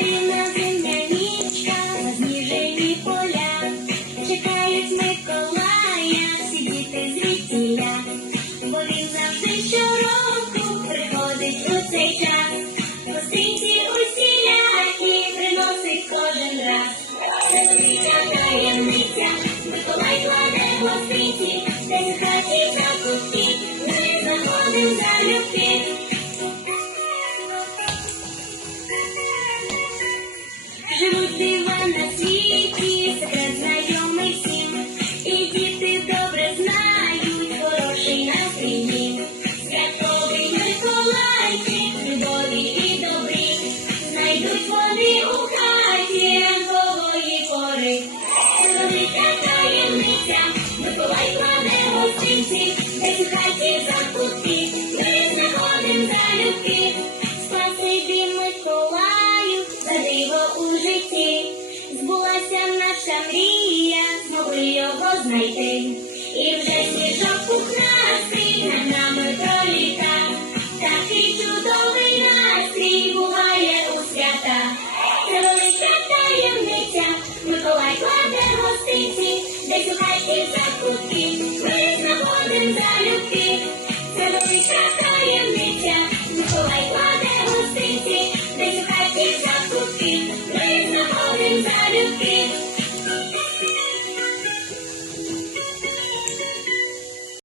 зимня нічка, зніжені поля, чекають Миколая, всі діти звідтіля, бо він завжди щороку Дива на світі, секрет знайомий всім, і діти добре знають, хороший настрій їм. Святковий Миколайчик, любові і добрі, знайдуть вони у хаті ранкової пори. Велика таємниця, Миколай кладе гостинці, десь у хаті закутки, ми знаходим залюбки. Спасибі диво у житті, збулася наша мрія, змогли його знайти, і вже сніжок пухнастий над нами проліта. такий чудовий настрій буває у свята. Це велика таємниця, Миколай кладе гостиці, десь у хаті закутки, ми знаходимо за